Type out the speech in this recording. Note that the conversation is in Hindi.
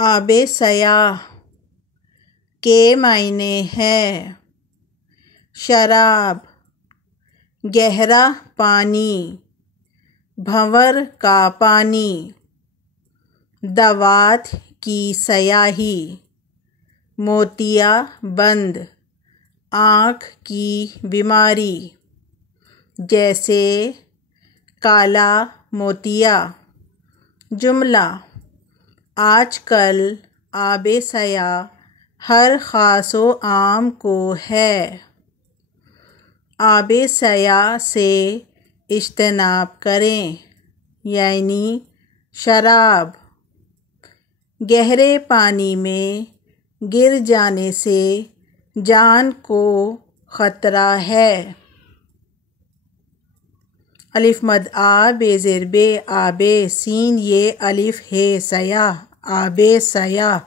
आबे सयाह के मायने है शराब, गहरा पानी, भंवर का पानी, दवात की सयाही, मोतियाबंद, आँख की बीमारी, जैसे काला मोतिया। जुमला: आजकल आबे सयाह हर ख़ासो आम को है। आबे सयाह से इज्तनाब करें, यानी शराब। गहरे पानी में गिर जाने से जान को ख़तरा है। अलिफ मद आ बे ज़ेर बे आबे सीन ये अलिफ हे सयाह आबे सयाह।